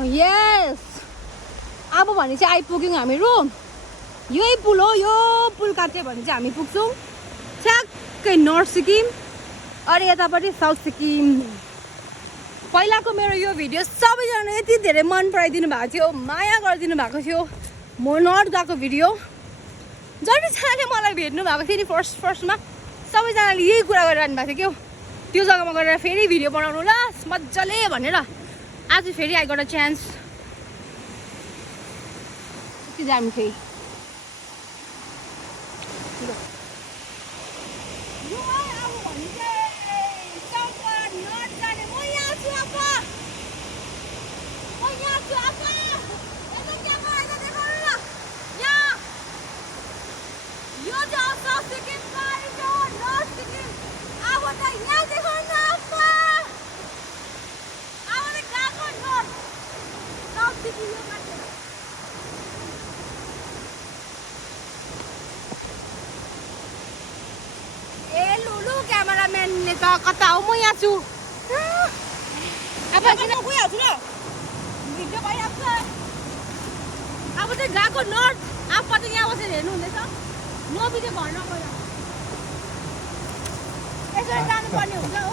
यस अब भने चाहिँ आइपुग्यौँ हामीहरू यही पुल हो यो पुल काट्यो भने चाहिँ हामी पुग्छौँ ठ्याक्कै नर्थ सिक्किम अनि यतापट्टि साउथ सिक्किम पहिलाको मेरो यो भिडियो सबैजना यति धेरै मन पराइदिनु भएको थियो माया गरिदिनु भएको थियो म नर्थ गएको भिडियो जतिजनाले मलाई भेट्नु भएको थियो नि फर्स्टमा सबैजनाले यही कुरा गरिरहनु भएको थियो त्यो जग्गामा गएर फेरि भिडियो बनाउनु ल मजाले भनेर आज फेरि आई गट अ चान्स कति दामी फेरि क्यामेराम्यान त कता हो म यहाँ छु अब गइहाल्छु ल भिडियो भइहाल्छ अब चाहिँ गएको नर्थ आपपट्टि यहाँ बसेर हेर्नु हुँदैछ नबी चाहिँ भर्न गयो यसरी जानुपर्ने हुन्छ हो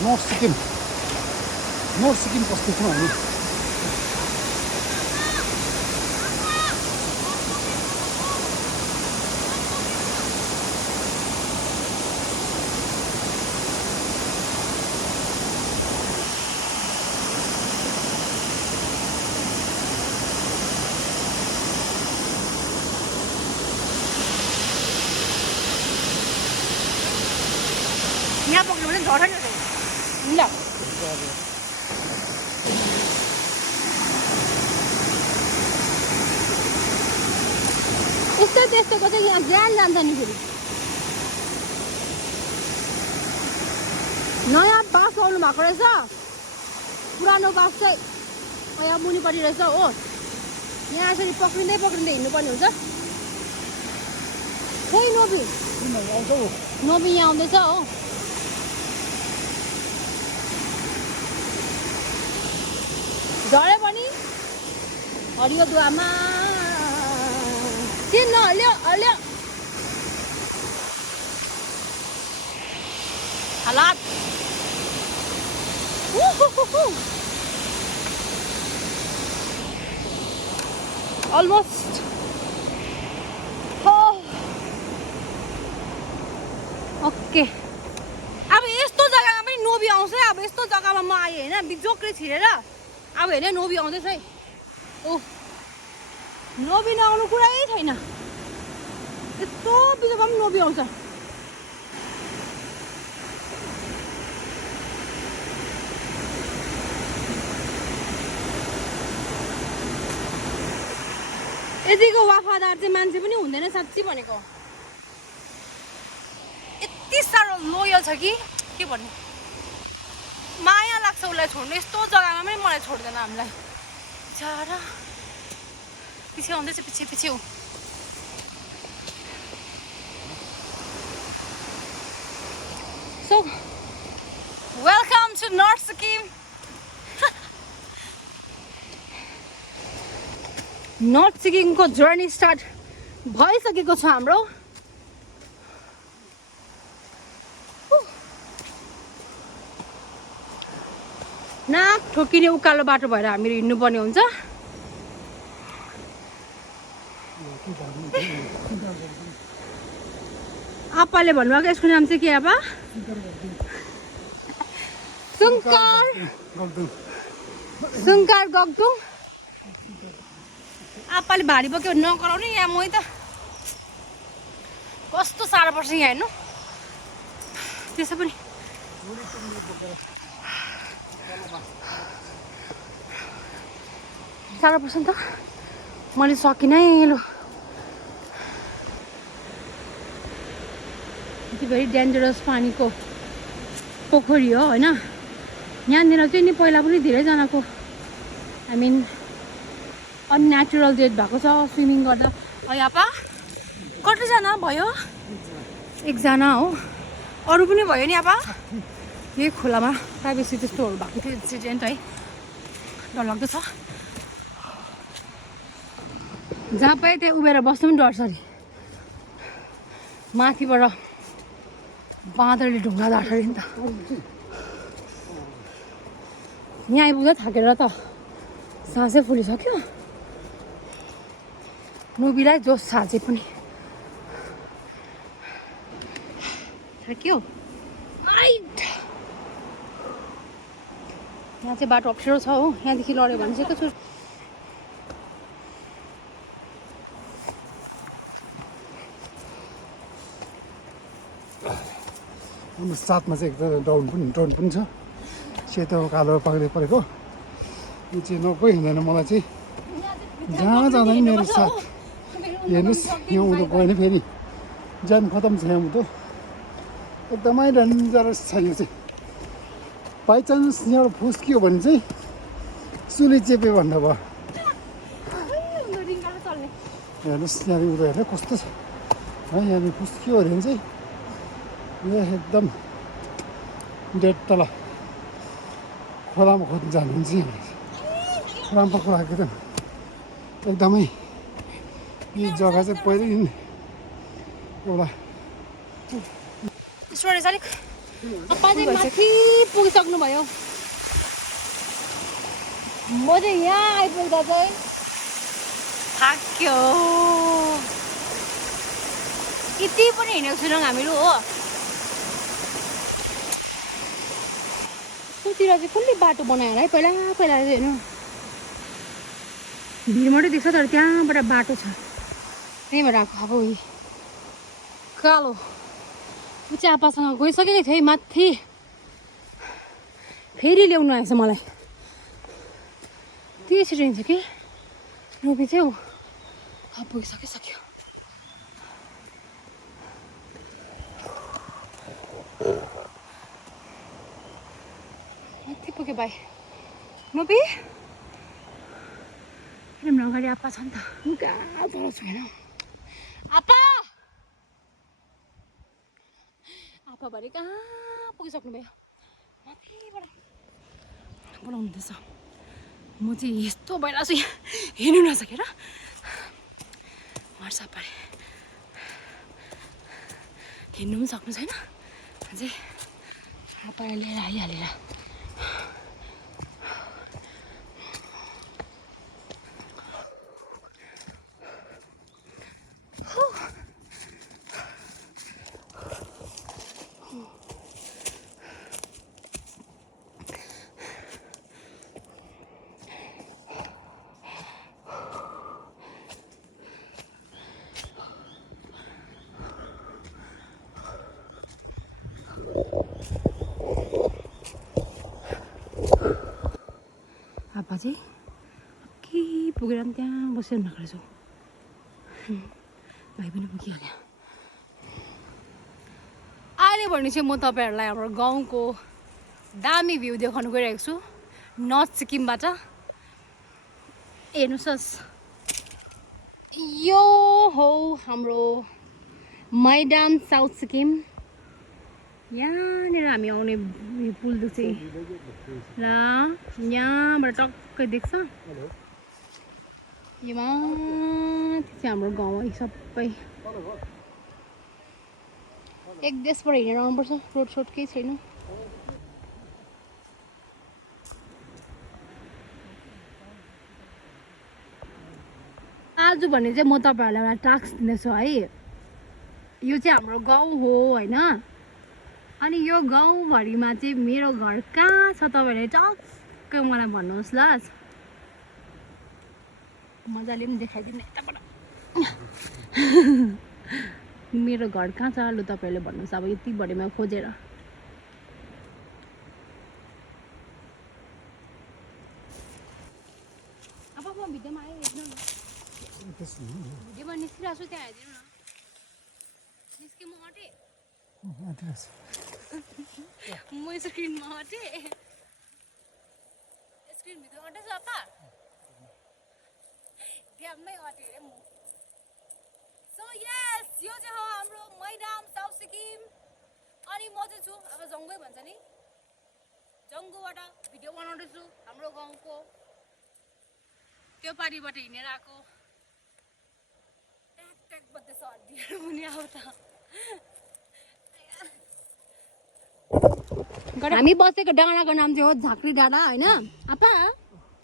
नर्थ सिक्किम कस्तो छ हामी यहाँ पुग्नु भने झर्छ नि ल यस्तै त्यस्तैको चाहिँ यहाँ ज्ञान जान्छ नि फेरि नयाँ बास आउनु भएको रहेछ पुरानो बास चाहिँ यहाँ मुनिपट्टि रहेछ हो यहाँ यसरी पक्रिँदै हिँड्नुपर्ने हुन्छ खै नबी यहाँ आउँदैछ हो झऱ्यो पनि हरियो दुवामा के नहल्यो हल्यो हालत अलमोस्ट ओके अब यस्तो जग्गामा पनि नोबी आउँछ अब यस्तो जग्गामा म आएँ होइन बिजोकले छिरेर अब हेर्ने नोबी आउँदैछ है ओ नोबी नआउनु कुरै छैन यस्तो बिजोकमा पनि नोबी आउँछ यतिको वफादार चाहिँ मान्छे पनि हुँदैन साँच्ची भनेको यति साह्रो लोयल छ कि के भन्नु माया लाग्छ उसलाई छोड्नु यस्तो जग्गामा पनि मलाई छोड्दैन हामीलाई बिचारा पछि आउँदैछ पछि हो so welcome to north Sikkim north सिक्किमको जर्नी स्टार्ट भइसकेको छ हाम्रो नाक ठोकिने उकालो बाटो भएर हामीहरू हिँड्नुपर्ने हुन्छ आप्पाले भन्नुभएको यसको नाम चाहिँ के आप्पा सुङ्कार गगदुङ आप्पाले भारी बोक्यो नगराउने यहाँ मै त कस्तो साह्रो पर्छ यहाँ हेर्नु त्यसो पनि साह्रो पर्छ नि त मैले सकिनँ है लु यति भेरी डेन्जरस पानीको पोखरी हो होइन यहाँनिर चाहिँ नि पहिला पनि धेरैजनाको आई मिन अननेचुरल डेथ भएको छ स्विमिङ गर्दा यहाँपा कतिजना भयो एकजना हो अरू पनि भयो नि यहाँपा यही खोलामा प्रायः बेसी त्यस्तोहरू भएको थियो इन्सिडेन्ट है डरलाग्दो छ जहाँ पायो त्यहाँ उभिएर बस्नु पनि डर छ अरे माथिबाट बाँदरले ढुङ्गा झार्छ अरे नि त यहाँ आइपुग्दा थाकेर त सासै फुलिसक्यो नुबीलाई जोस साझे पनि थाक्यो यहाँ चाहिँ बाटो अप्ठ्यारो छ हो यहाँदेखि लड्यो भने चाहिँ कस्तो साथमा चाहिँ एकदम डाउन पनि छ सेतो कालो पक्रे परेको यो चाहिँ नकोही हुँदैन मलाई चाहिँ जहाँ जाँदा नि मेरो साथ हेर्नुहोस् यहाँ उँधो गएन फेरि ज्यान खतम छ यहाँ उँधो एकदमै डेन्जरस छ यो चाहिँ बाइचान्स यहाँबाट फुस्कियो भने चाहिँ सुली चेप्यो भन्दा भयो हेर्नुहोस् यहाँ उँधो हेर्नु कस्तो छ है यहाँ फुस्कियो अरे भने चाहिँ यहाँ एकदम डेट तल खोलामा खोज्नु जानुहुन्छ खोलामा पक्राएको त एकदमै यो जग्गा चाहिँ पहिले एउटा स्टोरेज अलिक अप्पा चाहिँ माथि पुगिसक्नु भयो म चाहिँ यहाँ आइपुग्दा चाहिँ थाक्यो यति पनि हिँडेको छैनौँ हामीहरू हो उतिर चाहिँ कसले बाटो बनाएर है पहिला चाहिँ हेर्नु भिड मात्रै देख्छ तर त्यहाँबाट बाटो छ त्यहीँ भएर आएको अब उयो कालो ऊ चाहिँ आप्पासँग गइसकेको थियो है माथि फेरि ल्याउनु आएछ मलाई त्यसरी हुन्छ कि रोपी चाहिँ ऊ पुगिसकिसक्यो माथि पुग्यो भाइ रोपी हाम्रो अगाडि आप्पा छ नि त कहाँ तल छैन आप्पा आप्पा भरे कहाँ पुगिसक्नु भयो माथिबाट बोलाउनुहुँदैछ म चाहिँ यस्तो भइरहेको छु यहाँ हिँड्नु नसकेर मर्छ आप्पाले हिँड्नु पनि सक्नु छैन अझै आप्पालाई लिएर आइहालेर आप्पा चाहिँ के पुगेर पनि त्यहाँ बसिरहनु भएको रहेछ भाइ पनि पुगिहाल्यो अहिले भने चाहिँ म तपाईँहरूलाई हाम्रो गाउँको दामी भ्यू देखाउनु गइरहेको छु नर्थ सिक्किमबाट हेर्नुहोस् यो हो हाम्रो मैदान साउथ सिक्किम यहाँनिर हामी आउने पुल देख्छ र यहाँबाट टक्कै देख्छ यो माथि चाहिँ हाम्रो गाउँ है सबै एक देशबाट हिँडेर आउनुपर्छ रोड सोड केही छैन आज भने चाहिँ म तपाईँहरूलाई एउटा टास्क दिनेछु है यो चाहिँ हाम्रो गाउँ हो होइन अनि यो गाउँभरिमा चाहिँ मेरो घर कहाँ छ तपाईँहरूले टक्कै मलाई भन्नुहोस् ल मजाले पनि देखाइदिनु यताबाट मेरो घर कहाँ छ लु तपाईँहरूले भन्नुहोस् अब यति भरेमा खोजेर अब म भिडियोमा आएँ हेर्नु न भिडियोमा निस्किरहेको छु त्यहाँ हेरिदिनु न निस्के म हटेँ म स्क्रिनमा हटेँ स्क्रिनभित्र हटेछु अपा ड्याममै हटेँ अरे म सो यस यो चाहिँ हो हाम्रो मैदाम साउथ सिक्किम अनि म चाहिँ छु अब जङ्गै भन्छ नि जङ्गुबाट भिडियो बनाउँदैछु हाम्रो गाउँको त्यो पारिबाट हिँडेर आएको ट्याक ट्याक बज्दैछ हड्डीहरू पनि आऊ त हामी बसेको डाँडाको नाम चाहिँ हो झाँक्री डाँडा होइन आपा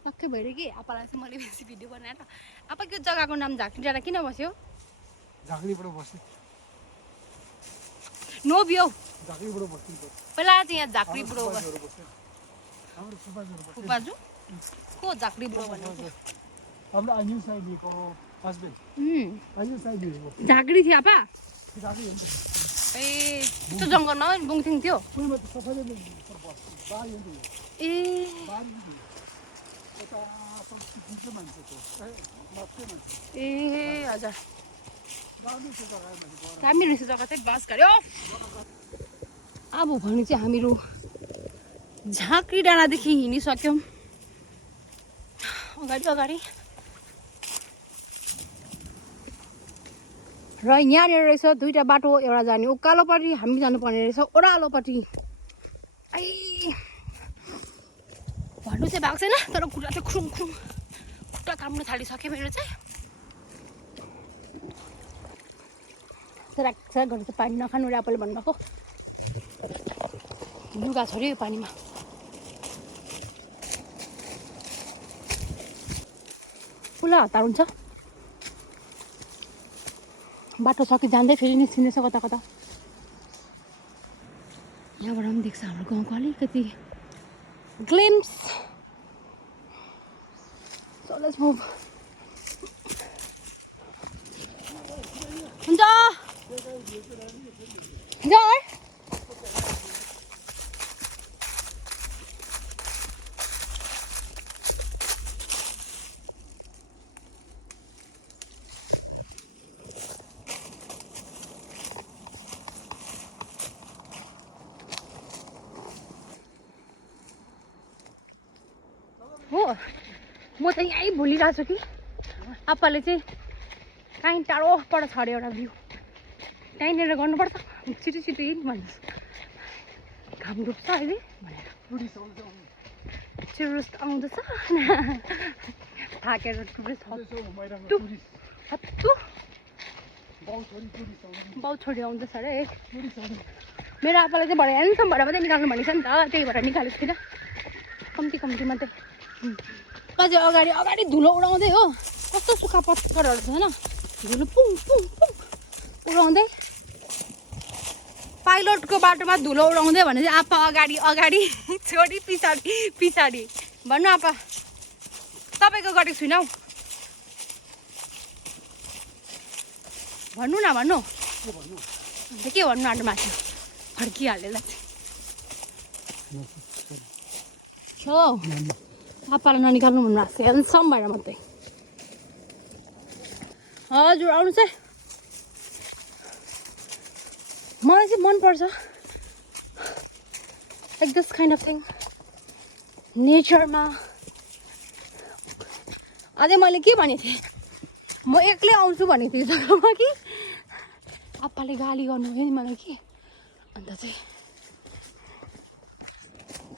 पक्कै भइरह्यो कि आपालाई चाहिँ मैले बेसी भिडियो बनाएर आपा त्यो जग्गाको नाम झाँक्री डाँडा किन बस्यो झाँक्रीबाट बस्यो नो बियो झाँक्रीबाट बस्यो पहिला चाहिँ यहाँ झाँक्री बुढो हाम्रो फुपाजु को झाँक्री बुढो भन्नु हाम्रो अनिल साइडीको हस्बेन्ड अनिल साइडीको झाँक्री थियो आपा झाँक्री ए त्यो जङ्गलमा बुङथिङ थियो उनीमा त सबैले बारी हुन्छ ए यता सब सिक्किमकै मान्छेको मात्रै मान्छे ए हजुर दामी छ जग्गा दामी रहेछ जग्गा चाहिँ बास गर्यो अब भने चाहिँ हामीहरू झाँक्री डाँडादेखि हिँडिसक्यौँ अगाडि अगाडि र यहाँनिर रहेछ दुईवटा बाटो एउटा जाने उकालोपट्टि हामी जानुपर्ने रहेछ ओह्रालोपट्टि आई भन्नु चाहिँ भएको छैन तर खुट्टा चाहिँ खुरुङ खुरुङ खुट्टा काम्नु थालिसक्यो मेरो चाहिँ सराक सराक गरेर चाहिँ पानी नखानु रे आपाले भन्नुभएको लुगा छोड्यो यो पानीमा पुला हतार हुन्छ बाटो सकि जाँदै फेरि निस्किँदैछ कता कता यहाँबाट पनि देख्छ हाम्रो गाउँको अलिकति ग्लिम्स So let's move. हुन्छ हो म चाहिँ यहीँ भुलिरहेको छु कि आप्पाले चाहिँ कहीँ टाढोबाट छर्यो एउटा भ्यू त्यहीँनिर गर्नुपर्छ छिटो छिटो यही भन्छ घाम डुब्छ अहिले भनेर टुरिस्ट आउँदैछ थाकेर टुरिस्ट हत्तु बाउ छोरी आउँदैछ अरे मेरो आप्पाले चाहिँ भरे ह्यान्डसम भएर मात्रै निकाल्नु भनेको छ नि त त्यही भएर निकालेको थिइनँ कम्ती कम्ती मात्रै अझै अगाडि अगाडि धुलो उडाउँदै हो कस्तो सुक्खा पत्करहरू छ होइन धुलो पुङ पुङ पुङ उडाउँदै पाइलटको बाटोमा धुलो उडाउँदै भने चाहिँ आप्पा अगाडि अगाडि छोडी पछाडि पछाडि भन्नु आप्पा तपाईँको गरेको छुइनँ हौ भन्नु न भन्नु अन्त के भन्नु आँटो माथि फर्किहालेला चाहिँ आप्पालाई ननिकाल्नु भन्नुभएको छ ह्यान्डसम भएर मात्रै हजुर आउनुहोस् है मलाई चाहिँ मनपर्छ like this kind of thing नेचरमा अझै मैले के भनेको थिएँ म एक्लै आउँछु भनेको थिएँ जग्गामा कि आप्पाले गाली गर्नुभयो नि मलाई कि अन्त चाहिँ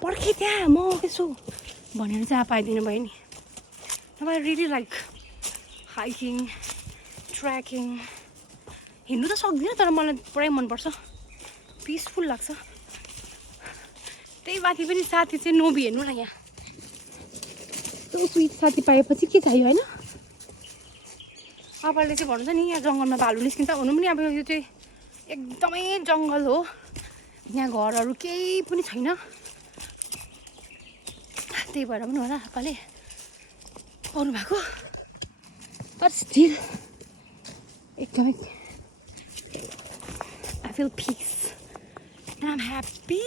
पर्खेँ त्यहाँ म आउँदैछु भनेर चाहिँ आप्पा आइदिनु भयो नि तपाईँ रियली लाइक हाइकिङ ट्रेकिङ हिँड्नु त सक्दिनँ तर मलाई पुरै मनपर्छ पिसफुल लाग्छ त्यही माथि पनि साथी चाहिँ नोबी हेर्नु न यहाँ त्यो स्विट साथी पाएपछि के चाहियो होइन आप्पाले चाहिँ भन्नुहुन्छ नि यहाँ जङ्गलमा भालु निस्किन्छ हुनु पनि अब यो चाहिँ एकदमै जङ्गल हो यहाँ घरहरू केही पनि छैन त्यही भएर पनि होला आप्पाले पाउनु भएको But still, एकदमै I feel peace and I'm happy.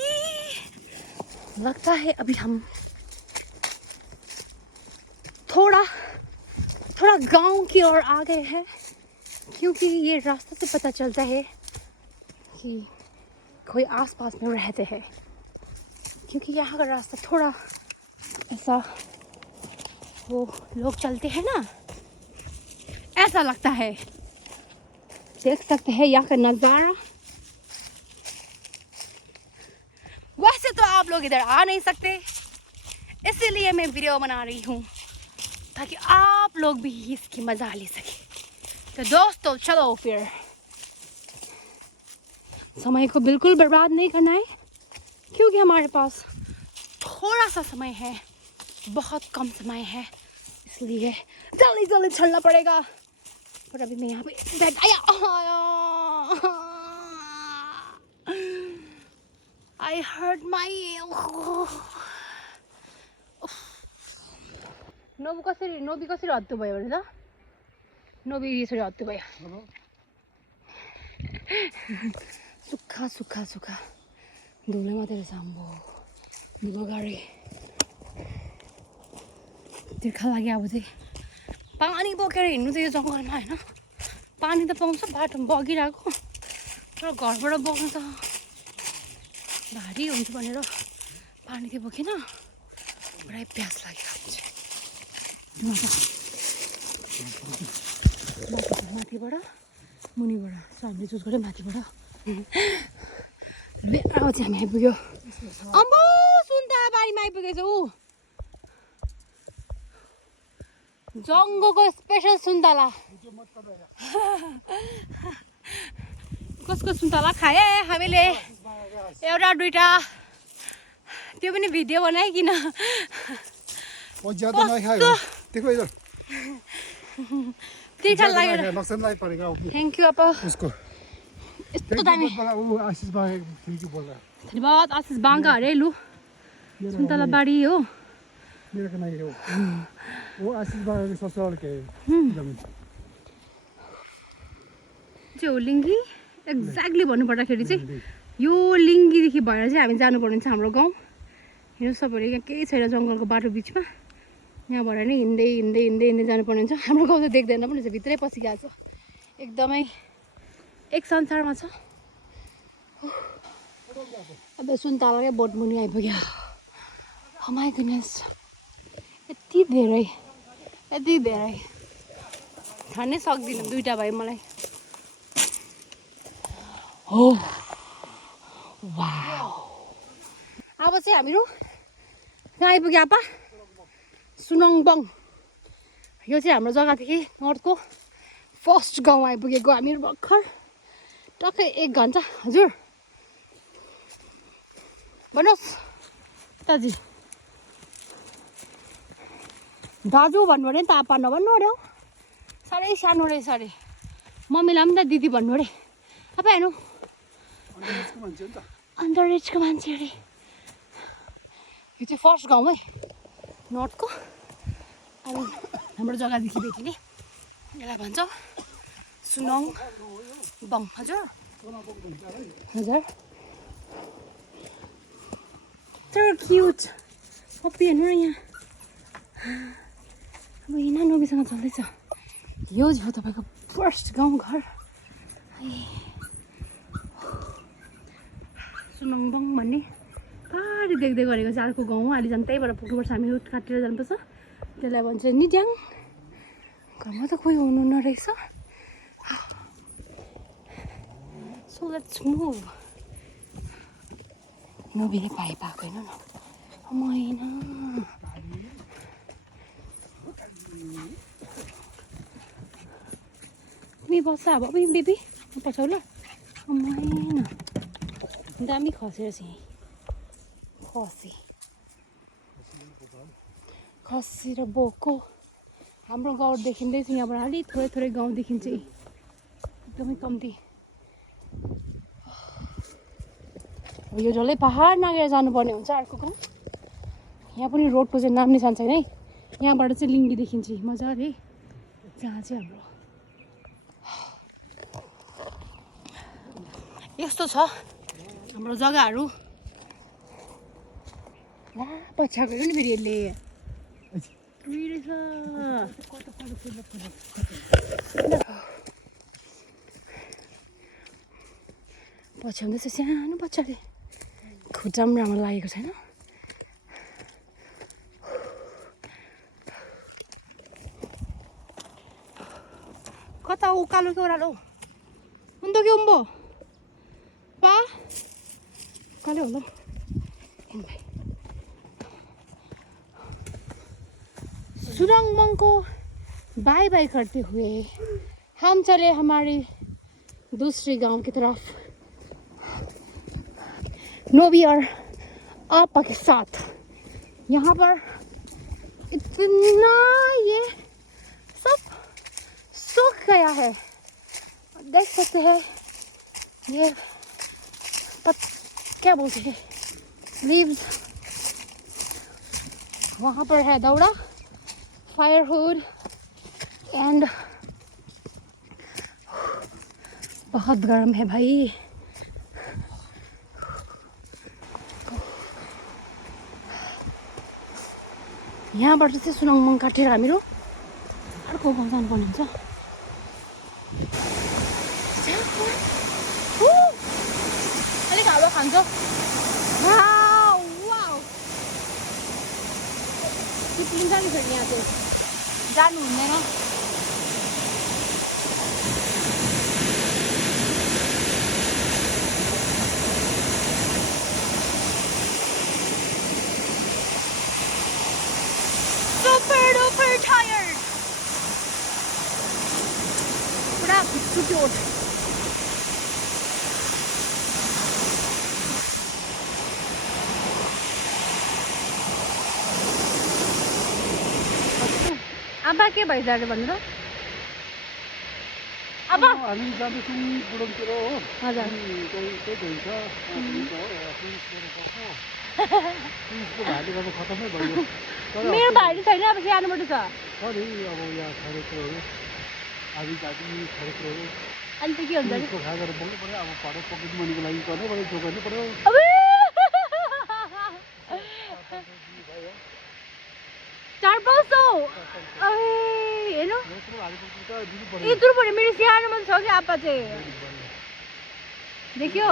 लगता है अभी हम थोड़ा गांव की ओर आ गए हैं, क्योंकि ये रास्ते से पता चलता है कि कोई आसपास में रहते हैं, क्योंकि यहाँ का रास्ता थोड़ा ऐसा वो लोग चलते हैं ना, ऐसा लगता है। देख सकते हैं यहाँ का नज़ारा। वैसे तो आप लोग इधर आ नहीं सकते, इसीलिए मैं वीडियो बना रही हूँ ताकि आप लोग भी इसकी मजा ले सके। तो दोस्तों चलो फिर, समय को बिल्कुल बर्बाद नहीं करना है, क्योंकि हमारे पास थोड़ा सा समय है, बहुत कम समय है, इसलिए जल्दी जल्दी चलना पड़ेगा। पर अभी मैं यहाँ पे बैठ आया। I hurt my नोबी कसरी हत्तु भयो भने त नोबी यसरी हत्तु भयो। सुक्खा सुक्खा सुक्खा धुलो मात्रै रहेछ। आम्बो धुलो गाडी तिर्खा लाग्यो। अब चाहिँ पानी बोकेर हिँड्नु त यो जङ्गलमा होइन। पानी त पाउँछ बाटोमा बगिरहेको, तर घरबाट बोक्नु त भारी हुन्छ भनेर पानी चाहिँ बोकेन। पुरै प्यास लाग्यो। माथिबाट मुनिबाट हामीले चुज गऱ्यो, माथिबाट अब चाहिँ हामी आइपुग्यो। अम्बो सुन्तला बारीमा आइपुगेछ। ऊ जङ्गलको स्पेसल सुन्तला। कसको सुन्तला खाए हामीले? एउटा दुईटा, त्यो पनि भिडियो बनाइकिन। तिर्खा लागेर थ्याङ्क यू आपा। यस्तो दामी। धन्यवाद आशिष बाङ्का अरे। लु सुन्तला बारी हो। चाहिँ हो लिङ्गी। एक्ज्याक्टली भन्नुपर्दाखेरि चाहिँ यो लिङ्गीदेखि भएर चाहिँ हामी जानुपर्ने छ हाम्रो गाउँ। हेर्नु सबैले, यहाँ केही छैन जङ्गलको बाटो बिचमा। यहाँबाट नै हिँड्दै हिँड्दै हिँड्दै हिँड्दै जानुपर्ने हुन्छ। हाम्रो गाउँ त देख्दैन पनि रहेछ, भित्रै पसिगएको छ। एकदमै एक संसारमा छ। अब सुन्तलाकै बोटमुनि आइपुग्यो। Oh my goodness, यति धेरै खानै सक्दिनँ। दुईटा भयो मलाई। हो वाउ। अब चाहिँ हामीहरू कहाँ आइपुग्यो आपा? सुनङबङ। यो चाहिँ हाम्रो जग्गादेखि नर्थको फर्स्ट गाउँ आइपुगेको हामीहरू भर्खर। टक्कै 1 घन्टा। हजुर भन्नुहोस् दाजु। दाजु भन्नु अरे नि त, आपा नभन्नु अरे। हौ साह्रै सानो रहेछ अरे। मम्मीलाई पनि त दिदी भन्नु अरे। आपा हेर्नु, अन्डर एजको मान्छे अरे। यो चाहिँ फर्स्ट गाउँ है नर्थको। अब हाम्रो जग्गादेखि देखिने यसलाई भन्छ सुनङबङ। हजुर हजुर। तर क्युट पप्पी हेर्नु न यहाँ। अब हिना नोबीसँग चल्दैछ। यो हो तपाईँको फर्स्ट गाउँघर सुनङबङ भन्ने। टाढी देख्दै गरेको चाहिँ अर्को गाउँ हो। अहिले झन् त्यहीबाट पुग्नुपर्छ। हामी रुट काटेर जानुपर्छ। त्यसलाई भन्छ निड्याङ। घरमा त कोही हुनु नरहेछ। So let's move. नोबीले पाएको होइन न। मैना तिमी बस्छ अब बेबी पछाउ ल। मैना दामी खसेर चाहिँ खसी र बोको हाम्रो गाउँ देखिँदैछ। यहाँबाट अलिक थोरै गाउँ देखिन्छ। एकदमै कम्ती। यो जसले पहाड नागेर जानुपर्ने हुन्छ अर्को गाउँ। यहाँ पनि रोडको चाहिँ नाम निशान छैन है। यहाँबाट चाहिँ लिङ्गी देखिन्छ मजाले। जहाँ चाहिँ हाम्रो यस्तो छ हाम्रो जग्गाहरू ला पछि गयो नि फेरि यसले पछ्याउँदैछ सानो बच्चाले खुट्टा पनि राम्रो लागेको छैन कता उकालो के ओह्रालो उन्दो कि उम्बो पा कले होला सुरंगमंग को बाय बाय करते हुए हम चले हमारी दूसरी गांव की तरफ नोबी और आपा के साथ। यहाँ पर इतना ये सब सूख गया है, देख सकते हैं ये क्या बोलते हैं लीव्स। वहाँ पर है दौड़ा फायरवुड एंड बहुत गर्म है भाई। यहाँबाट चाहिँ सुरङमङ काटेर हामीहरू अर्को गाउँ जानुपर्ने हुन्छ। अलिक हावा खान्छ। चिप्लिन्छ नि फेरि यहाँ चाहिँ जानु हुँदैन। Super tired. पुरा सुत्यो ओठ। अब के भइसक्यो भन्नु त? अब हामी जाँदैछौँ बुढोङतिर हो। हजुर त्यही हुन्छ पुलिसको भाइले गर्दा खतमै भयो। मेरो भाइले छैन अब सानोबाट छ। सरी अब यहाँ खाने कुरोहरू हामी जाति खाने कुरोहरू अनि त के हुन्छ नि खा गरेर बोल्नु पर्यो। अब पढेर पकेट मनीको लागि गर्नै पर्यो, जो गर्नै पर्यो। हेर्नु यत्रो पऱ्यो। मेरो सानोमा छ कि आपा चाहिँ देख्यो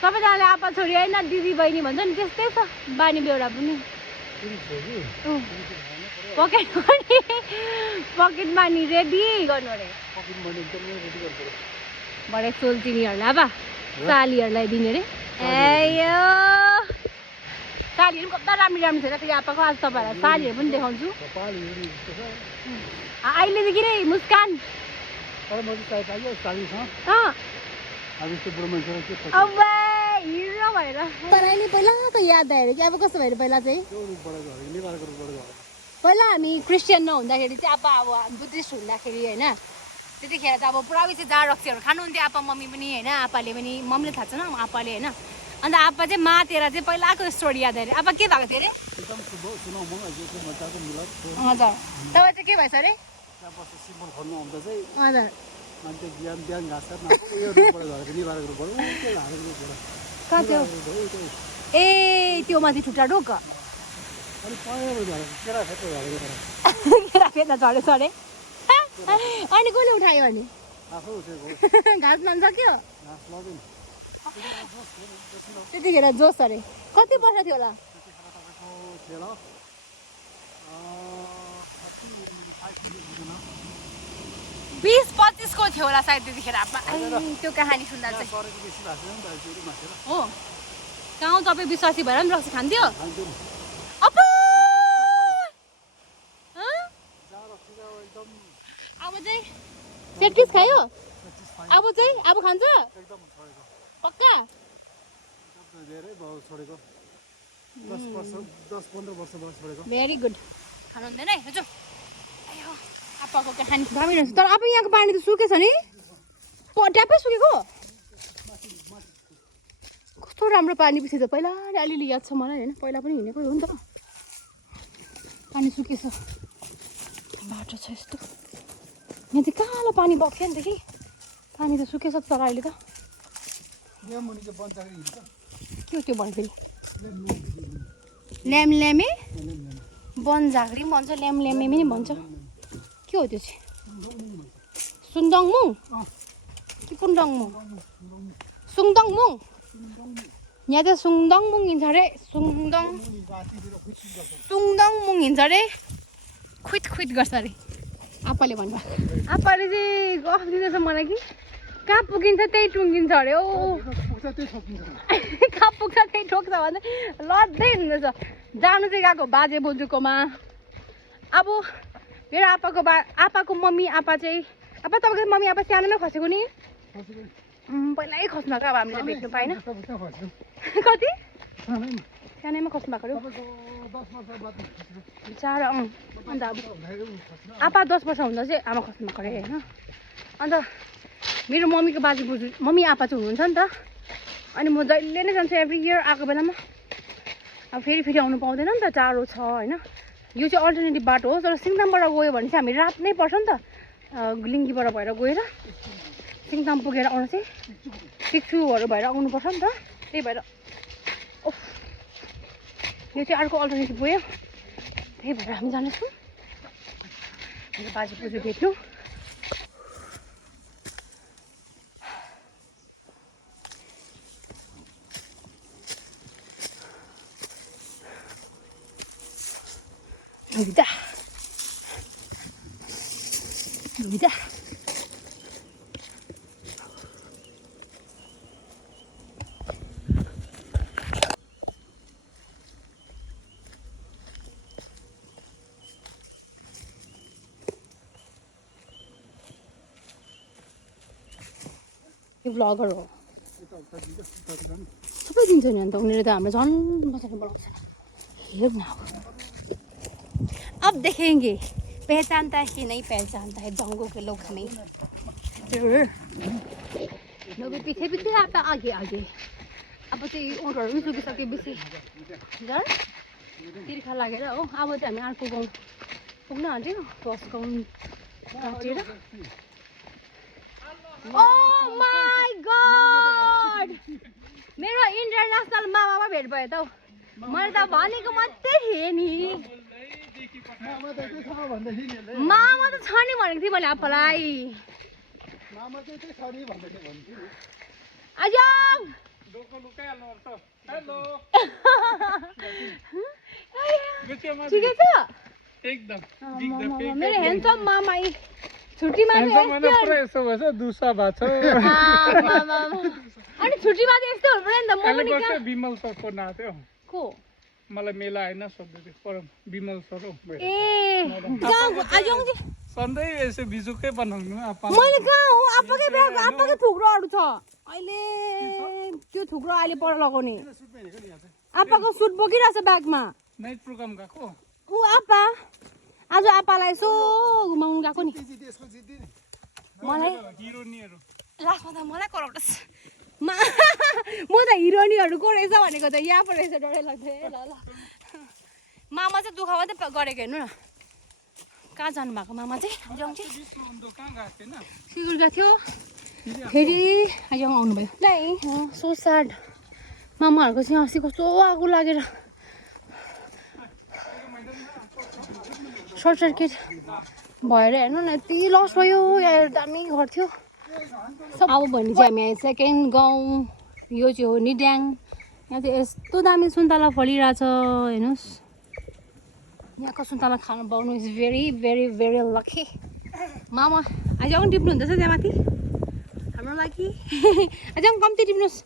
सबैजनाले आपा छोरी होइन दिदी बहिनी भन्छ नि त्यस्तै छ बानी बेहोरा पनि। पकेट मनी रेडी गर्नु अरे बडे सोल्चिनीहरूलाई अब सालीहरूलाई दिने अरे। एयो सालीहरू पनि कता राम्रो राम्रो छ फेरि आपाको। आज तपाईँहरूलाई सालीहरू पनि देखाउँछु। अहिलेदेखि नै मुस्कान हिरो भएर तर नि पहिलाको याद आएर कि अब कस्तो भएर पहिला चाहिँ पहिला हामी क्रिस्चियन नहुँदाखेरि चाहिँ आपा अब बुद्धिस्ट हुँदाखेरि होइन त्यतिखेर त अब पुरा बेसी जाँड रक्सीहरू खानुहुन्थ्यो आपा मम्मी पनि होइन। आपाले पनि मम्मीले थाहा छैन आपाले होइन। अन्त आपा चाहिँ मातेर चाहिँ पहिलाको स्टोरी याद आएर आपा के भएको थियो अरे? हजुर तपाईँ चाहिँ के भएछ अरे? हजुर कहाँ थियो? ए त्यो माथि ठुटा ढोक झरेछ अरे। अनि कसले उठायो अनि घाँस लान सक्यो त्यतिखेर जोस अरे। कति वर्ष थियो होला? 20-25 को थियो होला सायद त्यतिखेर आपा। त्यो कहानी सुन्दा चाहिँ हो गाउँ तपाईँ विश्वासी भएर पनि रक्सी खान्थ्यो? अब चाहिँ प्र्याक्टिस खायो? अब चाहिँ अब खान्छ पक्का? Very good. खानु हुँदैन है हजुर। आपाको कहानी भामिरहेको छ तर अब यहाँको पानी त सुकेछ नि ट्यापै सुकेको। कस्तो राम्रो पानी पछि त पहिला अलिअलि याद छ मलाई होइन। पहिला पनि हिँडेको हो नि त। पानी सुकेछ बाटो छ यस्तो यहाँ चाहिँ कालो पानी बग्थ्यो नि त कि पानी त सुकेछ तर अहिले त यहाँ मुनि चाहिँ बन्चाको हिँड्छ के हो त्यो भने फेरि ल्यामल्यामे बनझाग्री पनि भन्छ ल्यामल्यामे पनि भन्छ के हो त्यो चाहिँ सुन्दङमुङ कि पुन्दङमुङ सुङदङमुङ यहाँ त सुङदङमुङ हिँड्छ अरे सुङदङमुङ हिँड्छ अरे खुइट खुइट गर्छ अरे आप्पाले भन्नु आप्पाले चाहिँ गफ दिँदैछ मलाई कि कहाँ पुगिन्छ त्यही टुङ्गिन्छ अरे ओ कहाँ पुग्छ त्यही ठोक्छ भन्दै लड्दै हुँदैछ जानु चाहिँ गएको बाजे बोजूकोमा अब मेरो आप्पाको मम्मी आप्पा चाहिँ आप्पा तपाईँको मम्मी आप्पा सानोमै खसेको नि पहिल्यै खस्नु भएको अब हामीले भेट्नु पाएन कति सानैमा खस्नु भएको अरे बिचारा अन्त अब आप्पा 10 वर्ष हुँदा चाहिँ आमा खस्नु भएको अरे होइन अन्त मेरो मम्मीको बाजे बोजू मम्मी आप्पा चाहिँ हुनुहुन्छ नि त अनि म जहिले नै जान्छु एभ्री इयर आएको बेलामा अब फेरि आउनु पाउँदैन नि त टाढो छ होइन यो चाहिँ अल्टरनेटिभ बाटो हो तर सिङतामबाट गयो भने चाहिँ हामी रात नै पर्छ नि त लिङ्गीबाट भएर गएर सिङताम पुगेर आउनु चाहिँ पिक्चुहरू भएर आउनुपर्छ नि त त्यही भएर यो चाहिँ अर्को अल्टरनेटिभ गयो त्यही भएर हामी जाँदैछौँ मेरो बाजे बोजू भेट्नु Vida. Vida. यो भ्लगर हो सबै दिन्छ नि अन्त उनीहरूले त हाम्रो झन् मजाले बनाउँछ हेरौँ न अब देखेंगे पहचानता है कि नहीं पहचानता है जंगलों के लोग हमें लोग पीछे पीछे आता आगे आगे अब चाहिँ ओटहरू पनि सुकिसके बेसी झन् तिर्खा लागेर हो अब चाहिँ हामी अर्को गाउँ पुग्न आँट्यो बस गाउँ काटेर Oh my God! मेरो इन्टरनेसनल मामामा भेट भयो त मैले त भनेको मात्रै थिएँ नि मामा त छ नि भनेको थिएँ मैले आप्पालाई आजङ ठिकै छ एकदम मेरो ह्यान्डसम मामा छुट्टीमा अनि छुट्टीमा त यस्तै हुनु पर्यो नि त म पनि विमल सरको नाथ्यो को मलाई मेला होइन सोध्दै थियो पर विमल सर हो ए आजङ सधैँ यसो बिजुकै बनाउनु मैले कहाँ हो आप्पाकै ब्याग आप्पाकै थुक्रोहरू छ अहिले त्यो थुक्रो अहिले पर लगाउने आप्पाको सुट बोकिरहेछ ब्यागमा नाइट प्रोग्राम गएको ऊ आप्पा आज आप्पालाई यसो घुमाउनु गएको नि मलाई हिरोनीहरू लास्टमा त मलाई कराउँछ म त हिरोनीहरू को रहेछ भनेको त यहाँ पो रहेछ डरै लाग्थ्यो ल ल मामा चाहिँ दुःख मात्रै गरेको हेर्नु न कहाँ जानु भएको मामा चाहिँ आजङ चाहिँ सिलगढी गएको थियो फेरि आजङ आउनुभयो ल सो स्याड मामाहरूको चाहिँ अस्ति कस्तो आगो लागेर सर्ट सर्किट भएर हेर्नु न यति लस भयो यहाँ दामी घर थियो अब भने चाहिँ हामी सेकेन्ड गाउँ यो चाहिँ हो निड्याङ यहाँ चाहिँ यस्तो दामी सुन्तला फलिरहेछ हेर्नुहोस् यहाँको सुन्तला खानु पाउनु is very very very lucky मामा आज पनि टिप्नु हुँदैछ त्यहाँ माथि हाम्रो लागि आज पनि कम्ती टिप्नुहोस्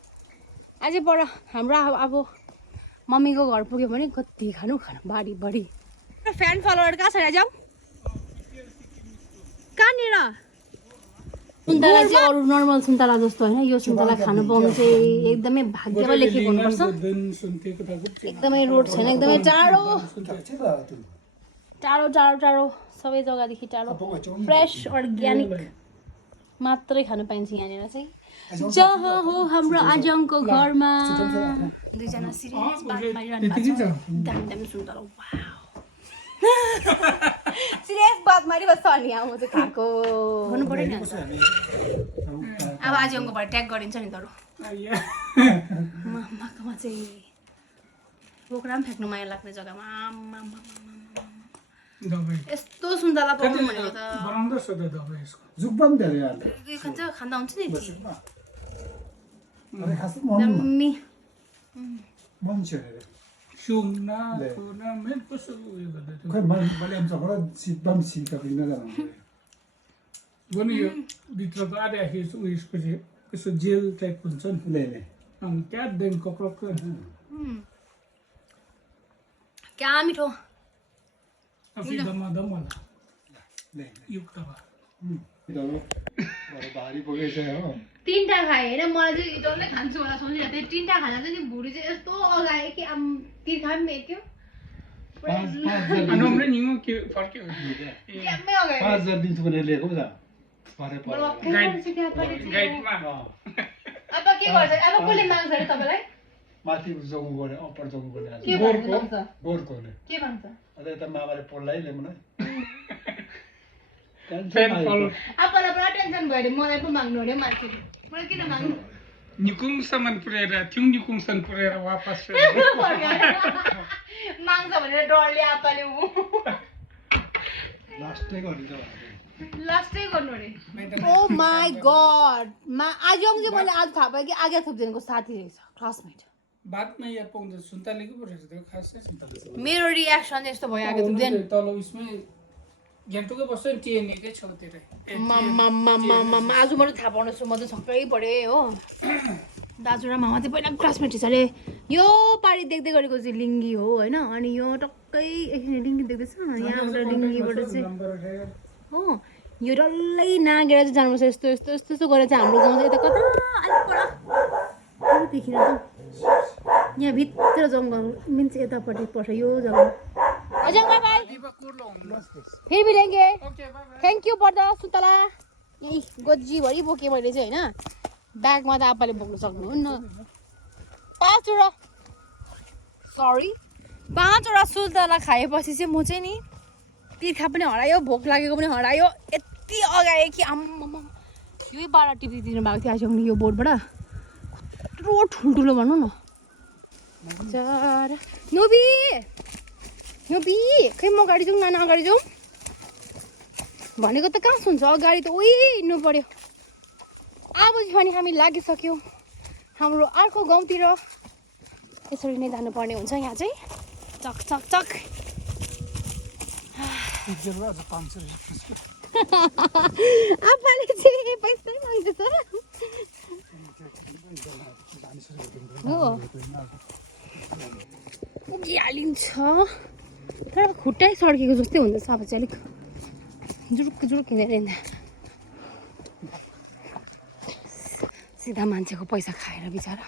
अझै पर हाम्रो अब मम्मीको घर पुग्यो भने कति खानु बारी बढी फ्यान फलोवर कहाँ छ आज कहाँनिर सुन्तला चाहिँ अरू नर्मल सुन्तला जस्तो होइन यो सुन्तला खानु पाउनु चाहिँ एकदमै भाग्यमा लेखेको हुनुपर्छ एकदमै रोड छैन एकदमै टाढो टाढो टाढो टाढो सबै जग्गादेखि टाढो फ्रेस अर्ग्यानिक मात्रै खानु पाइन्छ यहाँनिर चाहिँ जहाँ हो हाम्रो आजङको घरमा दुईजना सिरियस बात मारिरहनु भएको छ दामी दामी सुन्तला वाउ सिरियस बात मारिबस्छ अनि यहाँ म चाहिँ खाएको भन्नु पऱ्यो नि अन्त। अब आज अङ्कबाट ट्याग गरिन्छ नि तर माकामा चाहिँ बोक्रा पनि फ्याँक्नु माया लाग्ने जग्गामा यस्तो सुन्तला बोक्नु भनेको त जुब्बम धेरै हाल्यो खान्छ खाँदा हुन्छ नि अरे खास दामी मान्छे सुना थुना मेन कसो उयो गर्दै थियो खै मैले आम चक्र सिटबम सिका पिन जानु भने यो भित्रको आधा उयसको चाहिँ यसो जेल टाइप हुन्छ नि ले ले अनि त्यहाँ देन कक्रक क्या मिठो दमा होला ले युक्त भयो भारी बोकेछ हो तीनटा खाएँ होइन मलाई चाहिँ डल्लै खान्छु होला सोचिरहेको थिएँ तीनटा खाँदा चाहिँ नि भुँडी चाहिँ यस्तो अगायो कि अब तिर्खा पनि मेट्यो नम्रे निगो के फर्क्यो ट्याम्मै अगायो 5000 दिन्छु भनेर ल्याएको पो त गाइडमा अब के गर्छ अब कसले माग्छ अरे तपाईँलाई माथि जग्गु गरे अप्पर जग्गु गरे के भन्छ गोरकोले के भन्छ अझ यता मामाले पोल्लाई ल्याउनु पेन फल आफूलाई पुरा टेन्सन भयो अरे मलाई पो माग्नु अरे मान्छेले मलाई किन माग्नु निकुङसम्म पुऱ्याएर थियौँ निकुङसम्म पुऱ्याएर वापस माग्छ भनेर डरले आपाले लास्टै गरिन्छ लास्टै गर्नु अरे ओ माई गड आजङ चाहिँ मैले आज थाहा पाएँ कि आगे थोप्देनको साथी रहेछ क्लासमेट बादमा याद पाउँछ सुन्तालेको पो रहेछ त्यो खासै सुन्ताले मेरो रियाक्सन यस्तो भयो आगे थोप्देन तल उसमै ग्यान्टुकै बस्छ नि टिएनएकै छेउतिर आज मैले थाहा पाउनु म त छक्कै परेँ हो दाजु र मामा चाहिँ पहिला क्लासमेट छ अरे यो पारी देख्दै गरेको चाहिँ लिङ्गी हो होइन अनि यो टक्कै एकछिन लिङ्गी देख्दैछ यहाँबाट लिङ्गीबाट चाहिँ हो यो डल्लै नागेर चाहिँ जानुपर्छ यस्तो यस्तो यस्तो यस्तो गरेर चाहिँ हाम्रो गाउँ चाहिँ यता कता अलिक पर देखिन त यहाँ भित्र जङ्गल मिन्स यतापट्टि पर्छ यो जग्गा हजुर बाई बाई फेरि मिलेंगे थ्याङ्क यू पर्दा सुन्तला यही गोजीभरि बोकेँ मैले चाहिँ होइन ब्यागमा त आप्पाले बोक्नु सक्नुहुन्न 5वटा सुन्तला खाएपछि चाहिँ म चाहिँ नि तिर्खा पनि हरायो भोक लागेको पनि हरायो यति अगाए कि आम्मामा यही 12 टिपी दिनु भएको थियो आज यो बोर्डबाट कत्रो ठुल्ठुलो भनौँ न नोबी नोबी खै म अगाडि जाउँ नाना अगाडि जाउँ भनेको त कहाँ सुन्छ अगाडि त उही हिँड्नु पर्यो अब चाहिँ भने हामी लागिसक्यौँ हाम्रो अर्को गाउँतिर यसरी नै जानुपर्ने हुन्छ यहाँ चाहिँ चक चक चक आप्पाले चाहिँ पैसै माग्दैछ हो पुगिहालिन्छ तर खुट्टै सड्केको जस्तै हुँदैछ अब चाहिँ अलिक जुरुक जुरुक हिँडेर सिधा मान्छेको पैसा खाएर बिचरा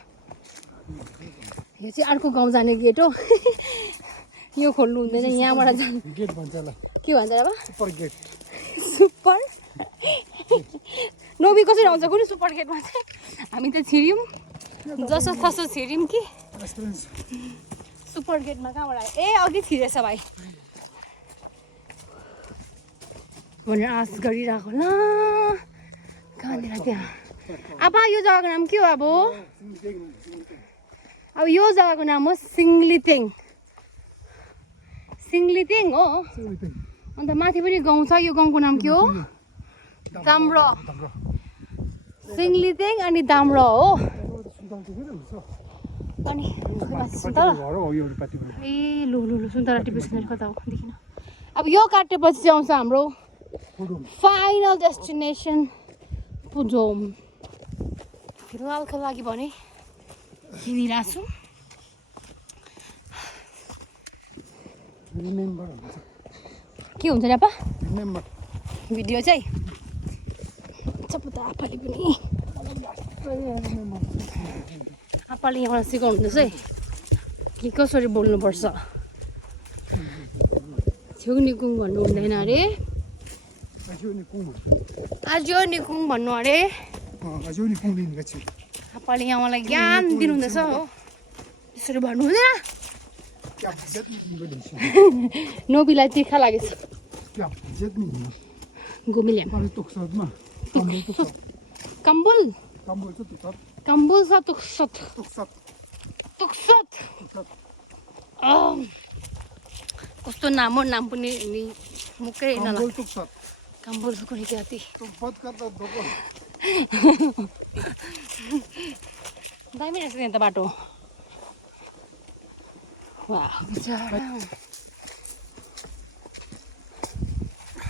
यो चाहिँ अर्को गाउँ जाने गेट हो यो खोल्नु हुँदैन यहाँबाट जानु गेट भन्छ ल के भन्छ अब सुपर गेट सुपर नोबी कसरी आउँछ कुनै सुपर गेटमा चाहिँ हामी त छिर्यौँ जसो तसो छिर्यौँ कि सुपर गेटमा कहाँबाट आयो ए अघि छिरेछ भाइ भनेर आश गरिरहेको ल कहाँनिर त्यहाँ अब यो जग्गाको नाम के हो अब यो जग्गाको नाम हो सिङ्लितेङ हो अन्त माथि पनि गाउँ छ यो गाउँको नाम के हो दाम्रो सिङ्लितेङ अनि दाम्रो हो अनि ए लु लु लु सुन्तला टिपेपछि कता हो देखिन अब यो काटेपछि चाहिँ आउँछ हाम्रो फाइनल डेस्टिनेसन पुजोम फिलहालको लागि भने हिँडिरहेको छु के हुन्छ नि आपा भिडियो चाहिँ चपुता आप्पाले पनि आप्पाले यहाँबाट सिकाउनु हुँदैछ है कि कसरी बोल्नुपर्छ छेउनिकुङ भन्नु हुँदैन अरे आजो निकुङ भन्नु अरे आप्पाले यहाँ मलाई ज्ञान दिनुहुँदैछ हो यसरी भन्नु हुँदैन नोबीलाई तिर्खा लागेछ क्या जेत नि Gumiliam. पाले तोक्सत मा कम्बल तोक्सत Kambul. कम्बल चाहिँ तोक्सत Kambul sa tuksot. तोक्सत Tuksot. तोक्सत कस्तो नाम हो नाम पनि नि मुकै नला कम्बल तोक्सत कम्बल सुकुने के आती तो बद करता दोको दामी रहेछ नि त बाटो वाह बिचारा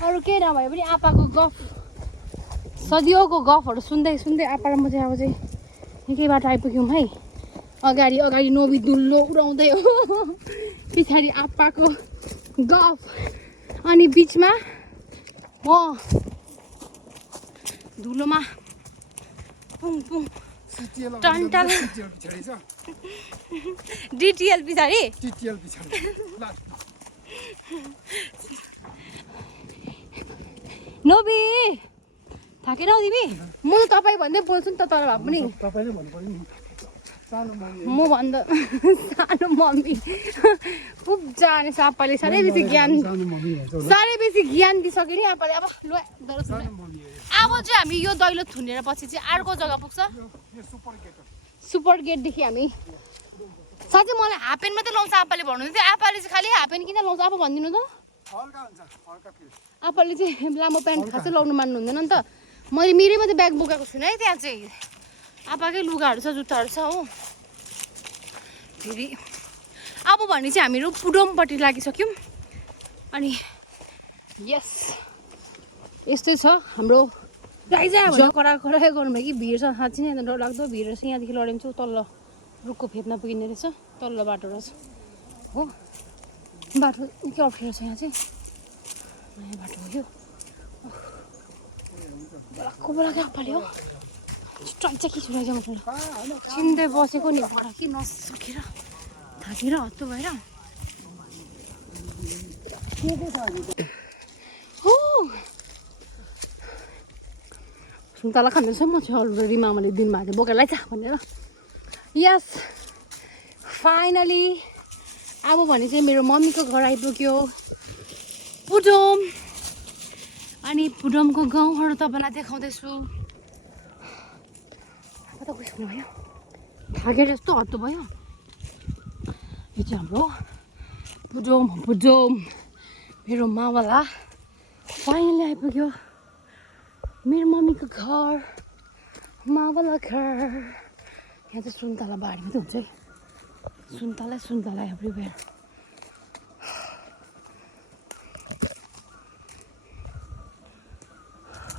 अरू केही नभए पनि आपाको गफ सदियोको गफहरू सुन्दै सुन्दै आप्पा र म चाहिँ अब चाहिँ निकै बाटो आइपुग्यौँ है अगाडि अगाडि नोबी दुल्लो उडाउँदै हो पछाडि आप्पाको गफ अनि बिचमा म धुलोमा पुङ पुङ सिटिएल टन्टल सिटिएल पछाडी छ डिटिएल पछाडि टिटिएल पछाडी नोबी थाकेन हौ तिमी म त तपाईँ भन्दै बोल्छु नि त तर भए पनि तपाईले भन्नु पर्यो नि सानो मम्मी म भन्दा सानो मम्मी पुग जाने आप्पाले साह्रै बेसी ज्ञान सानो मम्मी भन्छ होला साह्रै बेसी ज्ञान दिइसक्यो नि आप्पाले अब ल दरस सानो मम्मी हो अब चाहिँ हामी यो दैलो थुनेर पछि चाहिँ अर्को जग्गा पुग्छ यो सुपर गेट हो सुपर गेटदेखि हामी साँच्चै मलाई हाफ प्यान्ट मात्रै लाउँछ आप्पाले भन्नुहुन्थ्यो आप्पाले चाहिँ खालि हाफ प्यान्ट किन लाउँछ आप्पा भनिदिनु त हल्का हुन्छ हल्का फिल आप्पाले चाहिँ लामो प्यान्ट खासै लाउनु मान्नुहुँदैन नि त मैले मेरै मात्रै ब्याग बोकाएको छुइनँ है त्यहाँ चाहिँ आप्पाकै लुगाहरू छ जुत्ताहरू छ हो फेरि अब भने चाहिँ हामीहरू पुडोमपट्टि लागिसक्यौँ अनि यस यस्तै छ हाम्रो लाइजायो भने कराए गर्नुभयो कि भिड छ साँच्ची नै डर लाग्दो भिड रहेछ यहाँदेखि लड्यौँ चाहिँ तल्लो रुखको फेदमा पुगिने रहेछ तल्लो बाटो रहेछ हो बाटो निकै अप्ठ्यारो छ यहाँ चाहिँ नयाँ बाटो हो यो बोलाको आप्पाले हो छिट्टै चाहिँ के छुराइज मसँग चिन्दै बसेको नि भएर कि नसकेर थाकेर हत्तु भएर हो सुन्तला खाँदैछ म चाहिँ अलरेडी मामाले दिनुभएको थियो बोकेर लैजा भनेर यस फाइनली अब भने चाहिँ मेरो मम्मीको घर आइपुग्यो पुडोम अनि पुडोमको गाउँहरू तपाईँलाई देखाउँदैछु कता गइसक्नु भयो थाकेर यस्तो हत्तु भयो यो चाहिँ हाम्रो पुडोम मेरो मावाला फाइनली आइपुग्यो मेरो मम्मीको घर मावाला घर यहाँ चाहिँ सुन्तला बारी मात्रै हुन्छ है सुन्तला एभ्रिवेयर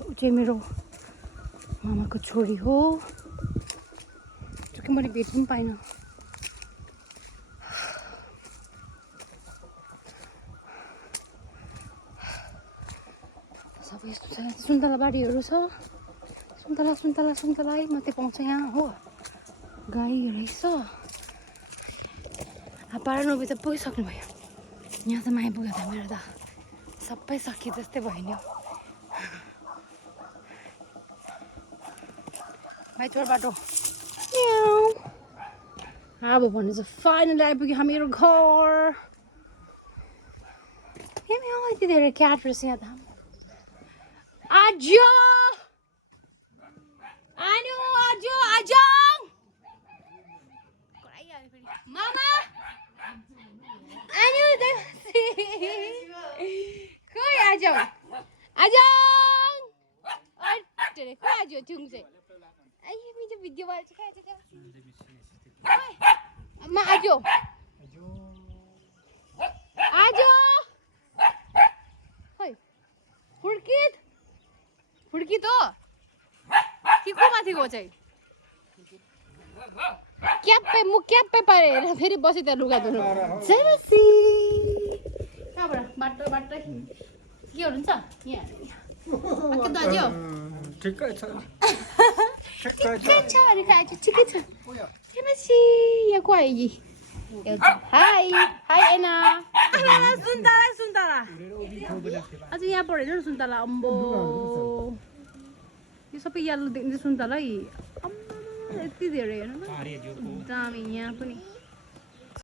ऊ चाहिँ मेरो मामाको छोरी हो कि मैले भेट्नु पनि पाइनँ सबै यस्तो छ यहाँ सुन्तला बारीहरू छ सुन्तला मात्रै पाउँछ यहाँ हो गाई रहेछ पारा नोबी त पुगिसक्नु भयो यहाँ त आइपुग्यो त मेरो त सबै सकियो जस्तै भयो नि भाइचोर बाटो अब भने चाहिँ फाइनली आइपुग्यो हामीहरू घर यति धेरै क्याट रहेछ यहाँ त आजो मामा खोइ आजो चुङ चाहिँ भिडियो भएर म आजो खै फुर्की त कि को माथि गयो चाहिँ क्याप्पै पारेर फेरि बस्यो त्यहाँ लुगा धुनु कहाँबाट बाटो केहरू हुन्छ यहाँ दाजु ठिकै छ ठिकै छ यहाँ को आयो हाई एना सुन्तला अझ यहाँ पढेन न सुन्तला अम्बो यो सबै यल्लो देख्ने सुन्तला है यति धेरै हेर्नु दामी यहाँ पनि